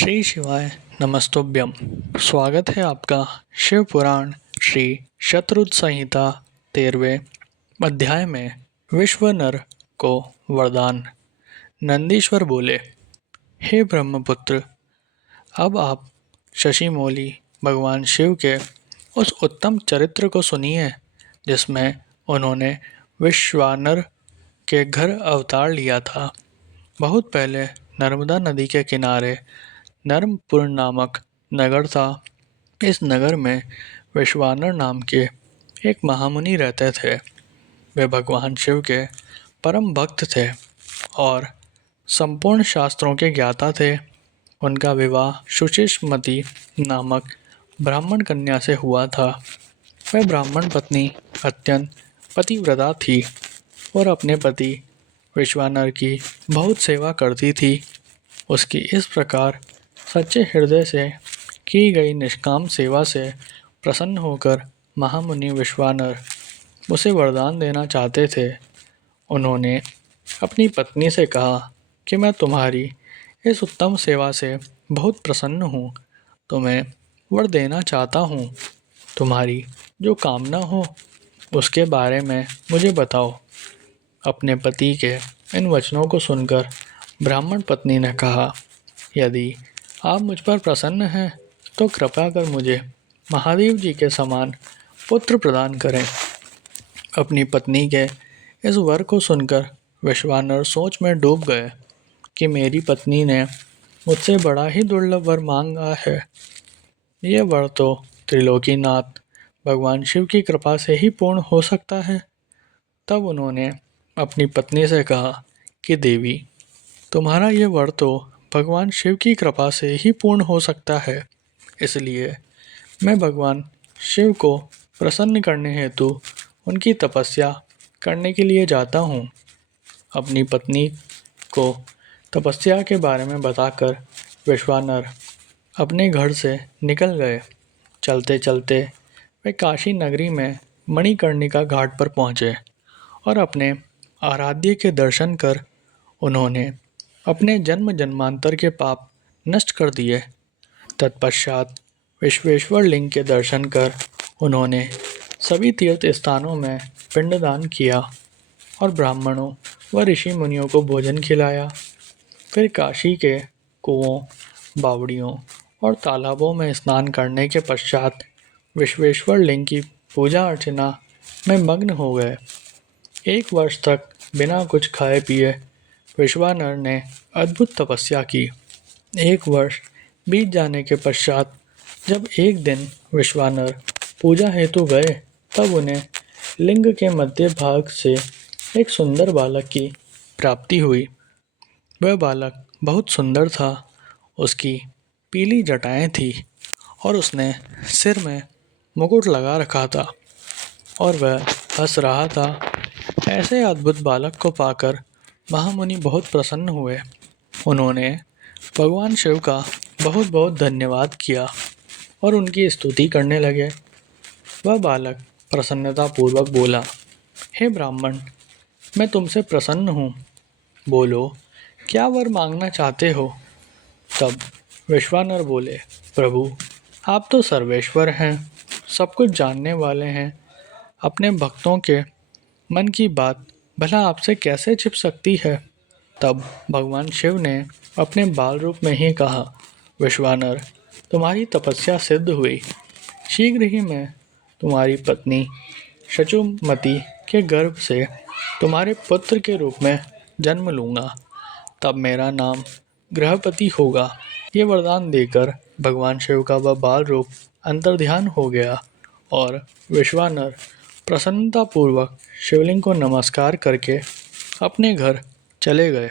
श्री शिवाय नमस्तुभ्यम। स्वागत है आपका शिव पुराण श्री शतरुद्र संहिता 13वें अध्याय में। विश्व नर को वरदान। नंदीश्वर बोले, हे ब्रह्मपुत्र, अब आप शशिमौली भगवान शिव के उस उत्तम चरित्र को सुनिए जिसमें उन्होंने विश्वानर के घर अवतार लिया था। बहुत पहले नर्मदा नदी के किनारे नर्मपुर नामक नगर था। इस नगर में विश्वानर नाम के एक महामुनि रहते थे। वे भगवान शिव के परम भक्त थे और संपूर्ण शास्त्रों के ज्ञाता थे। उनका विवाह सुशिष्मति नामक ब्राह्मण कन्या से हुआ था। वह ब्राह्मण पत्नी अत्यंत पतिव्रता थी और अपने पति विश्वानर की बहुत सेवा करती थी। उसकी इस प्रकार सच्चे हृदय से की गई निष्काम सेवा से प्रसन्न होकर महामुनि विश्वानर उसे वरदान देना चाहते थे। उन्होंने अपनी पत्नी से कहा कि मैं तुम्हारी इस उत्तम सेवा से बहुत प्रसन्न हूँ। तुम्हें वर देना चाहता हूँ। तुम्हारी जो कामना हो उसके बारे में मुझे बताओ। अपने पति के इन वचनों को सुनकर ब्राह्मण पत्नी ने कहा, यदि आप मुझ पर प्रसन्न हैं तो कृपया कर मुझे महादेव जी के समान पुत्र प्रदान करें। अपनी पत्नी के इस वर को सुनकर विश्वानर सोच में डूब गए कि मेरी पत्नी ने मुझसे बड़ा ही दुर्लभ वर मांगा है। यह वर तो त्रिलोकीनाथ भगवान शिव की कृपा से ही पूर्ण हो सकता है। तब उन्होंने अपनी पत्नी से कहा कि देवी, तुम्हारा यह वर तो भगवान शिव की कृपा से ही पूर्ण हो सकता है। इसलिए मैं भगवान शिव को प्रसन्न करने हेतु उनकी तपस्या करने के लिए जाता हूँ। अपनी पत्नी को तपस्या के बारे में बताकर विश्वानर अपने घर से निकल गए। चलते चलते वे काशी नगरी में मणिकर्णिका घाट पर पहुँचे और अपने आराध्य के दर्शन कर उन्होंने अपने जन्म जन्मांतर के पाप नष्ट कर दिए। तत्पश्चात विश्वेश्वर लिंग के दर्शन कर उन्होंने सभी तीर्थ स्थानों में पिंडदान किया और ब्राह्मणों व ऋषि मुनियों को भोजन खिलाया। फिर काशी के कुओं, बावड़ियों और तालाबों में स्नान करने के पश्चात विश्वेश्वर लिंग की पूजा अर्चना में मग्न हो गए। 1 वर्ष तक बिना कुछ खाए पिए विश्वानर ने अद्भुत तपस्या की। 1 वर्ष बीत जाने के पश्चात जब एक दिन विश्वानर पूजा हेतु गए तब उन्हें लिंग के मध्य भाग से एक सुंदर बालक की प्राप्ति हुई। वह बालक बहुत सुंदर था। उसकी पीली जटाएं थी और उसने सिर में मुकुट लगा रखा था और वह हंस रहा था। ऐसे अद्भुत बालक को पाकर महामुनि बहुत प्रसन्न हुए। उन्होंने भगवान शिव का बहुत बहुत धन्यवाद किया और उनकी स्तुति करने लगे। वह बालक प्रसन्नतापूर्वक बोला, हे ब्राह्मण, मैं तुमसे प्रसन्न हूँ। बोलो, क्या वर मांगना चाहते हो? तब विश्वानर बोले, प्रभु, आप तो सर्वेश्वर हैं, सब कुछ जानने वाले हैं। अपने भक्तों के मन की बात भला आपसे कैसे छिप सकती है? तब भगवान शिव ने अपने बाल रूप में ही कहा, विश्वानर, तुम्हारी तपस्या सिद्ध हुई। शीघ्र ही मैं तुम्हारी पत्नी शचुमती के गर्भ से तुम्हारे पुत्र के रूप में जन्म लूँगा। तब मेरा नाम गृहपति होगा। ये वरदान देकर भगवान शिव का वह बाल रूप अंतर्ध्यान हो गया और विश्वानर प्रसन्नतापूर्वक शिवलिंग को नमस्कार करके अपने घर चले गए।